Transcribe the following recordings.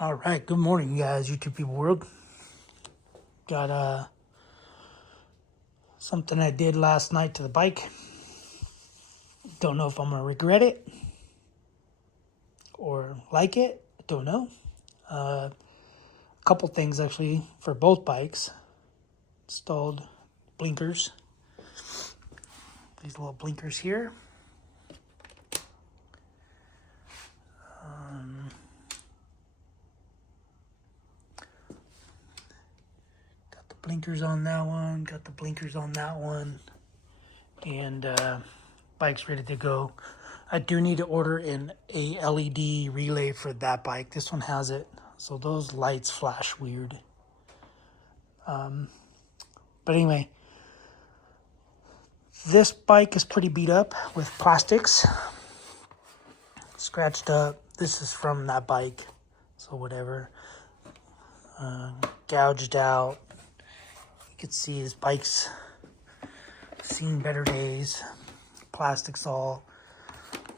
All right, good morning, guys, YouTube people world. Got something I did last night to the bike. Don't know if I'm gonna regret it or like it. Don't know. A couple things actually for both bikes. Installed blinkers. These little blinkers here. Got the blinkers on that one. Got the blinkers on that one. And bike's ready to go. I do need to order in a LED relay for that bike. This one has it, so those lights flash weird. But anyway, this bike is pretty beat up with plastics. Scratched up. This is from that bike, so whatever. Gouged out. You can see this bike's seen better days. Plastics all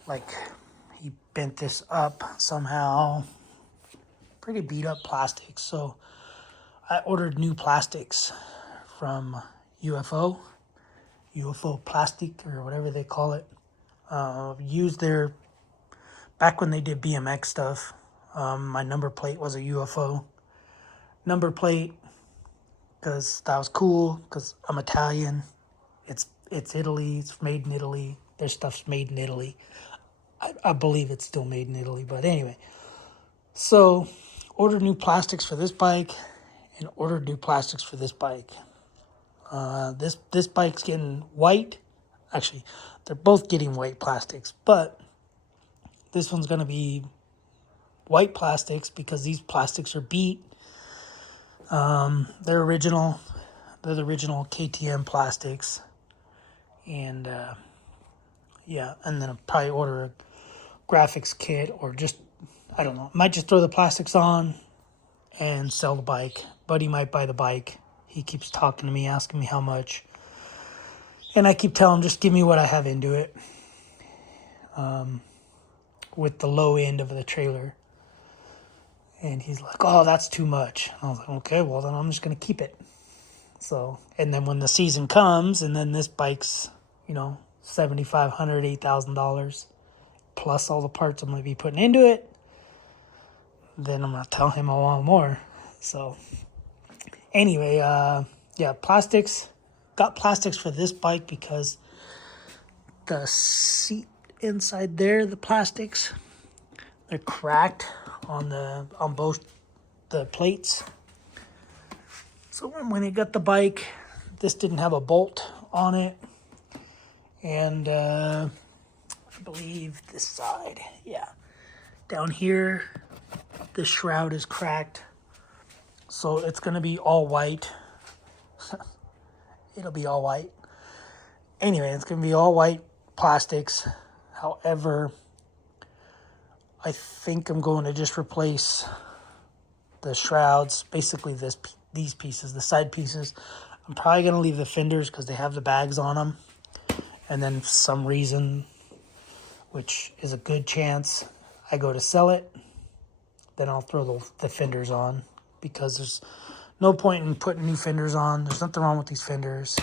like he bent this up somehow. Pretty beat up plastics. So I ordered new plastics from UFO plastic or whatever they call it. Used their, back when they did BMX stuff, my number plate was a UFO number plate because that was cool because I'm Italian. It's Italy. It's made in Italy. Their stuff's made in Italy. I believe it's still made in Italy, but anyway. So ordered new plastics for this bike and ordered new plastics for this bike. This bike's getting white. Actually, they're both getting white plastics, but this one's going to be white plastics because these plastics are beat. They're original. They're the original KTM plastics. And yeah, and then I'll probably order a graphics kit or just, I don't know. Might just throw the plastics on and sell the bike. Buddy might buy the bike. He keeps talking to me, asking me how much. And I keep telling him, just give me what I have into it. With the low end of the trailer. And he's like, oh, that's too much. I was like, okay, well, then I'm just going to keep it. So, and then when the season comes, and then this bike's, $7,500, $8,000, plus all the parts I'm going to be putting into it, then I'm going to tell him I want more. So, anyway, yeah, plastics. Got plastics for this bike because the seat inside there, the plastics, they're cracked on both the plates. So when it got the bike, this didn't have a bolt on it. And I believe this side, yeah. Down here, the shroud is cracked. So it's going to be all white. It'll be all white. Anyway, it's going to be all white plastics. However, I think I'm going to just replace the shrouds, basically these pieces, the side pieces. I'm probably going to leave the fenders because they have the bags on them. And then for some reason, which is a good chance, I go to sell it, then I'll throw the fenders on because there's no point in putting new fenders on. There's nothing wrong with these fenders.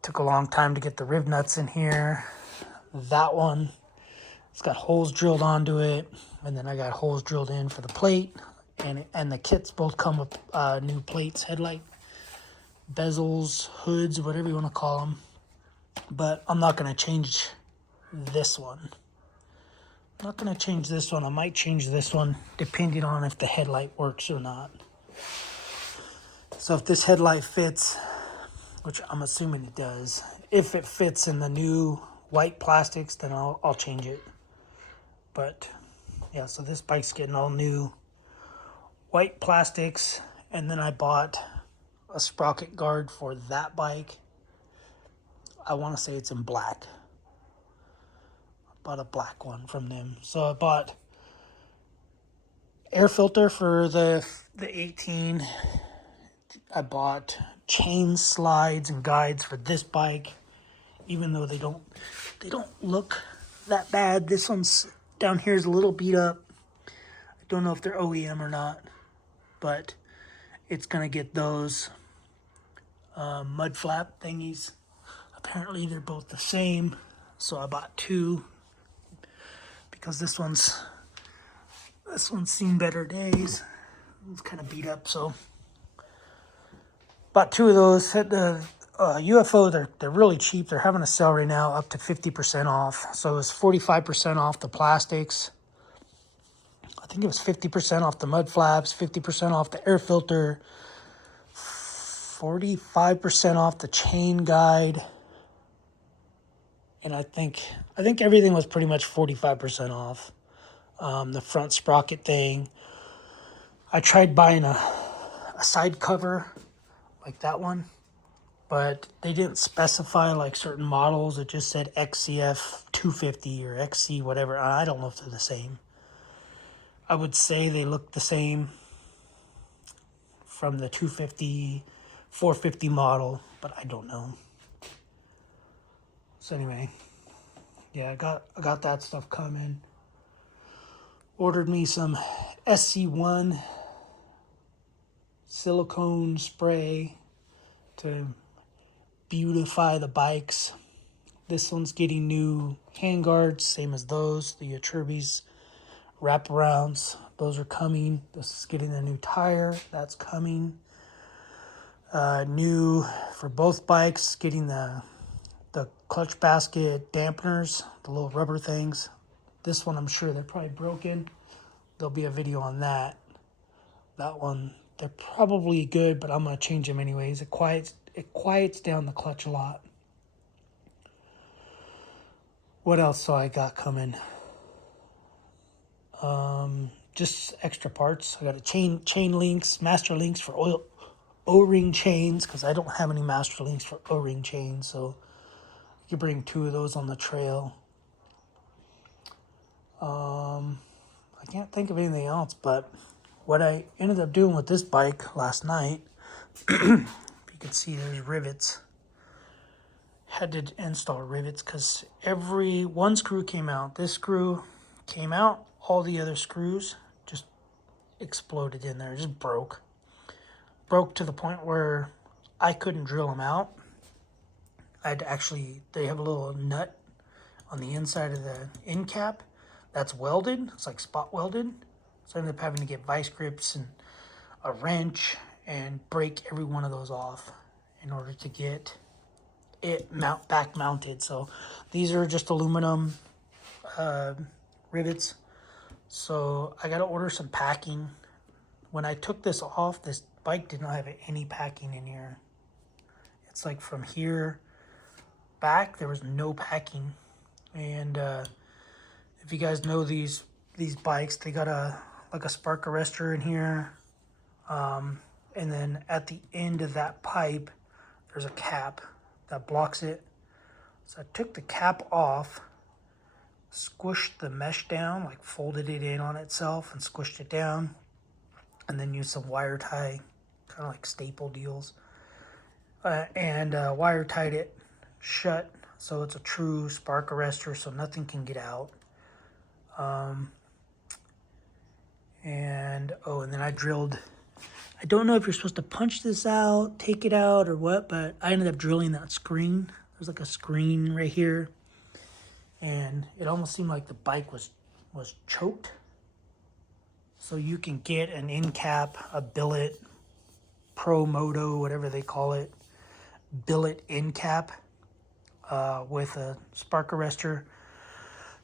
Took a long time to get the rib nuts in here. That one, it's got holes drilled onto it, and then I got holes drilled in for the plate, and the kits both come with new plates, headlight bezels, hoods, whatever you want to call them. But I'm not going to change this one. I'm not going to change this one. I might change this one depending on if the headlight works or not. So if this headlight fits, which I'm assuming it does, if it fits in the new white plastics, then I'll change it. But yeah, so this bike's getting all new white plastics, and then I bought a sprocket guard for that bike. I want to say it's in black. I bought a black one from them. So I bought air filter for the 18. I bought chain slides and guides for this bike, even though they don't look that bad. This one's down here is a little beat up. I don't know if they're OEM or not, but it's gonna get those mud flap thingies. Apparently they're both the same, so I bought two because this one's seen better days. It's kind of beat up, so bought two of those. The UFO, they're really cheap. They're having a sale right now, up to 50% off. So it's 45% off the plastics. I think it was 50% off the mud flaps, 50% off the air filter, 45% off the chain guide, and I think everything was pretty much 45% off. The front sprocket thing. I tried buying a side cover like that one, but they didn't specify like certain models. It just said XCF 250 or XC whatever. I don't know if they're the same. I would say they look the same from the 250, 450 model, but I don't know. So anyway, yeah, I got that stuff coming. Ordered me some SC1 silicone spray to beautify the bikes. This one's getting new handguards, same as those. The Aturbi's wraparounds, those are coming. This is getting a new tire, that's coming. New for both bikes, getting the clutch basket dampeners, the little rubber things. This one, I'm sure they're probably broken. There'll be a video on that. That one, they're probably good, but I'm gonna change them anyways. It quiets down the clutch a lot. What else do I got coming? Just extra parts. I got a chain links, master links for O-ring chains, because I don't have any master links for O-ring chains, so you can bring two of those on the trail. I can't think of anything else, but what I ended up doing with this bike last night, if you can see there's rivets. Had to install rivets because one screw came out. This screw came out, all the other screws just exploded in there, just broke. Broke to the point where I couldn't drill them out. I had to actually, they have a little nut on the inside of the end cap that's welded. It's like spot welded. So I ended up having to get vice grips and a wrench and break every one of those off in order to get it back mounted. So these are just aluminum rivets. So I got to order some packing. When I took this off, this bike did not have any packing in here. It's like from here back, there was no packing. And if you guys know these bikes, they got a spark arrestor in here. And then at the end of that pipe, there's a cap that blocks it. So I took the cap off, squished the mesh down, like folded it in on itself and squished it down, and then used some wire tie, kind of like staple deals, and wire tied it shut so it's a true spark arrestor, so nothing can get out. And then I drilled, I don't know if you're supposed to punch this out, take it out, or what, but I ended up drilling that screen. There's like a screen right here, and it almost seemed like the bike was choked. So you can get an end cap, a billet, Pro Moto, whatever they call it, billet end cap with a spark arrestor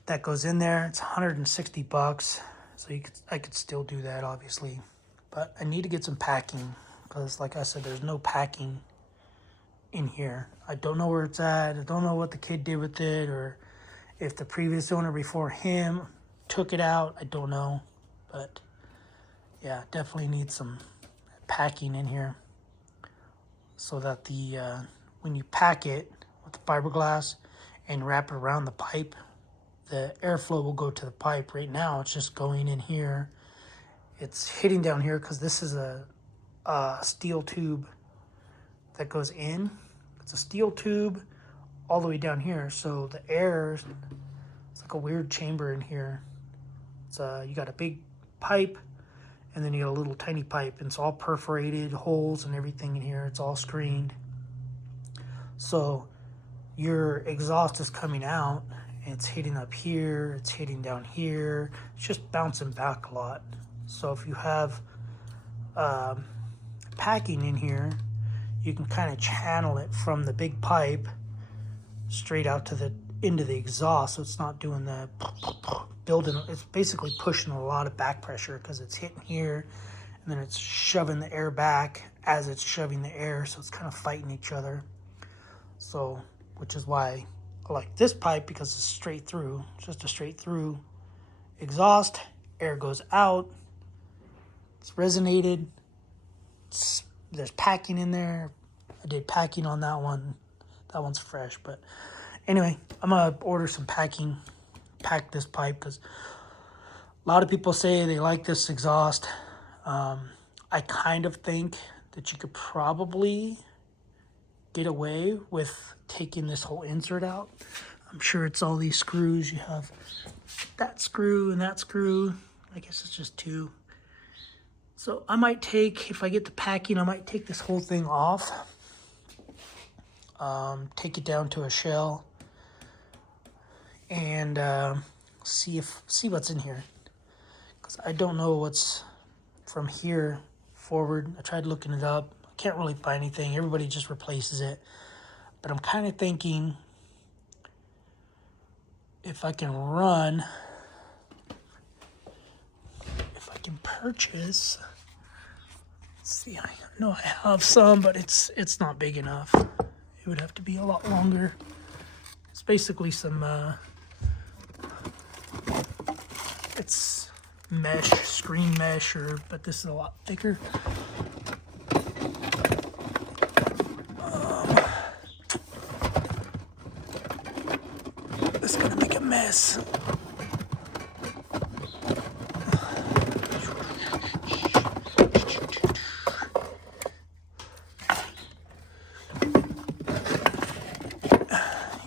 that goes in there. It's $160, so I could still do that, obviously. But I need to get some packing because, like I said, there's no packing in here. I don't know where it's at. I don't know what the kid did with it, or if the previous owner before him took it out. I don't know. But yeah, definitely need some packing in here so that when you pack it with the fiberglass and wrap it around the pipe, the airflow will go to the pipe. Right now, it's just going in here. It's hitting down here because this is a steel tube that goes in. It's a steel tube all the way down here. So the air, it's like a weird chamber in here. It's you got a big pipe, and then you got a little tiny pipe, and it's all perforated, holes and everything in here. It's all screened. So your exhaust is coming out, and it's hitting up here, it's hitting down here. It's just bouncing back a lot. So if you have packing in here, you can kind of channel it from the big pipe straight out to the into the exhaust, so it's not doing the building. It's basically pushing a lot of back pressure because it's hitting here, and then it's shoving the air back as it's shoving the air, so it's kind of fighting each other. So, which is why I like this pipe, because it's straight through. It's just a straight through exhaust. Air goes out. It's resonated. There's packing in there. I did packing on that one. That one's fresh, but anyway, I'm gonna order some packing, pack this pipe, because a lot of people say they like this exhaust. I kind of think that you could probably get away with taking this whole insert out. I'm sure it's all these screws. You have that screw and that screw. I guess it's just two. So I might take, if I get the packing, I might take this whole thing off. Take it down to a shell and see what's in here, because I don't know what's from here forward. I tried looking it up. I can't really find anything. Everybody just replaces it. But I'm kind of thinking if I can purchase. Let's see, I know I have some, but it's not big enough. It would have to be a lot longer. It's basically some, it's mesh, screen mesh, but this is a lot thicker. This is gonna make a mess.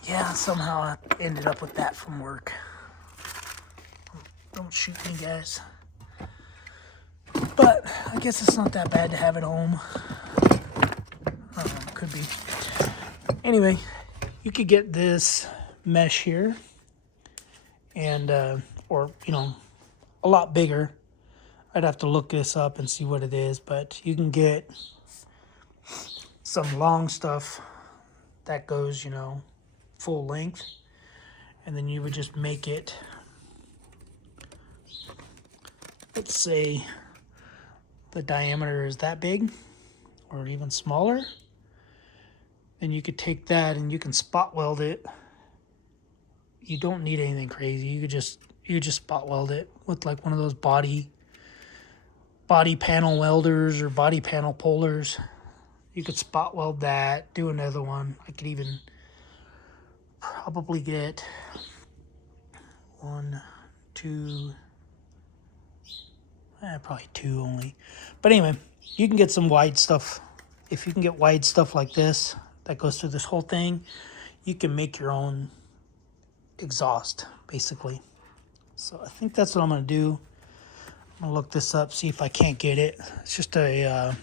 Yeah, somehow I ended up with that from work. Don't shoot me, guys. But I guess it's not that bad to have at home. I don't know, could be. Anyway, you could get this mesh here, and or a lot bigger. I'd have to look this up and see what it is, but you can get some long stuff that goes, full length, and then you would just make it, let's say the diameter is that big or even smaller, then you could take that and you can spot weld it. You don't need anything crazy. You just spot weld it with like one of those body panel welders or body panel pullers. You could spot weld that, do another one. I could even probably get 1, 2, probably 2 only. But anyway, you can get some wide stuff. If you can get wide stuff like this that goes through this whole thing, you can make your own exhaust, basically. So I think that's what I'm going to do. I'm going to look this up, see if I can't get it. It's just a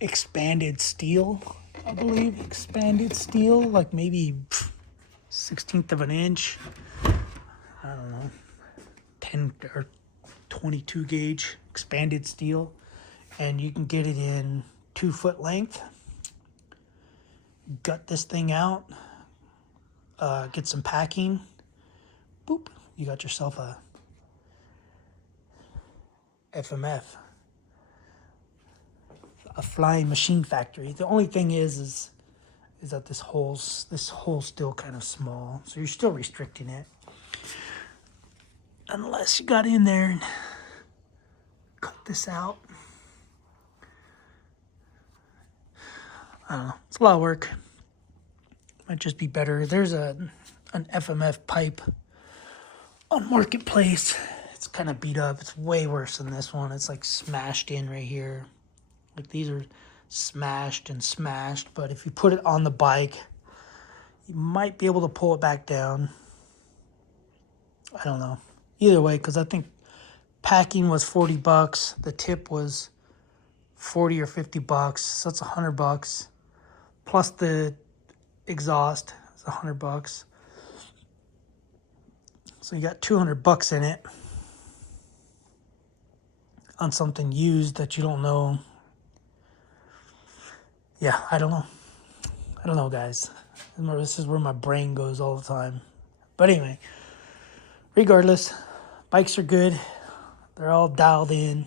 expanded steel, I believe. Expanded steel, like maybe 1/16 of an inch. I don't know, 10 or 22 gauge expanded steel. And you can get it in 2-foot length. Gut this thing out. Get some packing. Boop. You got yourself a FMF. A flying machine factory. The only thing is that this hole's still kind of small, so you're still restricting it. Unless you got in there and cut this out. I don't know. It's a lot of work. Might just be better. There's an FMF pipe on Marketplace. It's kind of beat up. It's way worse than this one. It's like smashed in right here. Like these are smashed and smashed. But if you put it on the bike, you might be able to pull it back down. I don't know. Either way, because I think packing was $40. The tip was 40 or $50, so it's $100. Plus the exhaust is $100. So you got $200 in it on something used that you don't know. Yeah, I don't know. I don't know, guys. This is where my brain goes all the time. But anyway, regardless, bikes are good. They're all dialed in.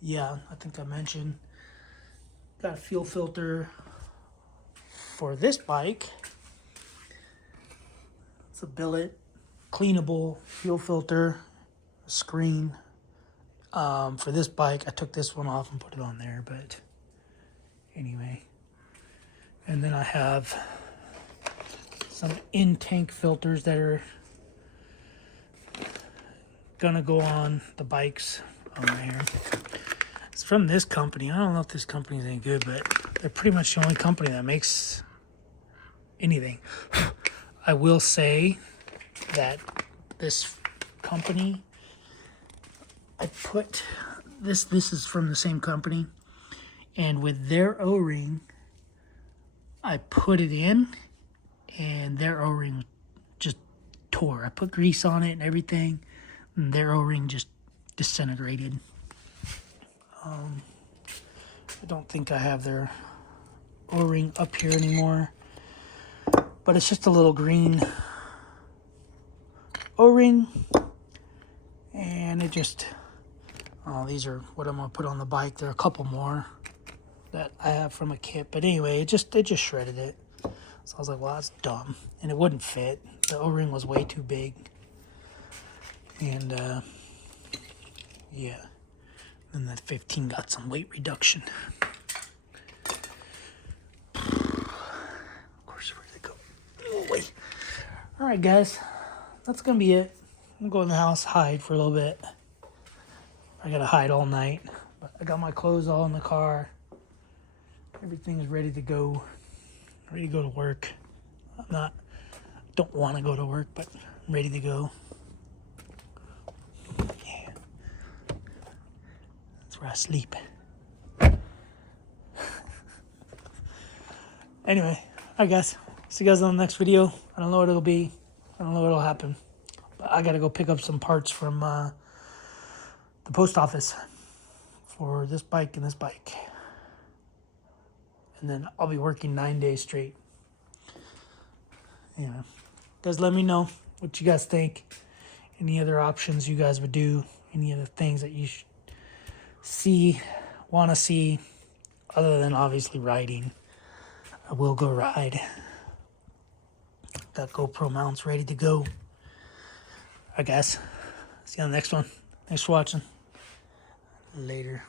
Yeah, I think I mentioned. Got a fuel filter for this bike. It's a billet, cleanable fuel filter, screen. For this bike, I took this one off and put it on there, but anyway. And then I have some in-tank filters that are gonna go on the bikes on there. It's from this company. I don't know if this company is any good, but they're pretty much the only company that makes anything. I will say that this company, I put this is from the same company, and with their O-ring, I put it in, and their O-ring just tore. I put grease on it and everything, and their O-ring just disintegrated. I don't think I have their O-ring up here anymore, but it's just a little green O-ring, and it just, oh, these are what I'm gonna put on the bike. There are a couple more that I have from a kit, but anyway, it just shredded it. So I was like, well, that's dumb, and it wouldn't fit. The O-ring was way too big, and yeah. And that 15 got some weight reduction. Of course, where'd it go? Oh, wait. All right, guys, that's gonna be it. I'm going to the house, hide for a little bit. I gotta hide all night, but I got my clothes all in the car. Everything's ready to go. Ready to go to work. Don't want to go to work, but I'm ready to go. Yeah. That's where I sleep. Anyway, I guess. See you guys on the next video. I don't know what it'll be. I don't know what'll happen. But I gotta go pick up some parts from the post office for this bike and this bike. And then I'll be working 9 days straight. Yeah. Guys, let me know what you guys think. Any other options you guys would do. Any other things that you should see, want to see, other than obviously riding. I will go ride. Got GoPro mounts ready to go. I guess. See you on the next one. Thanks for watching. Later.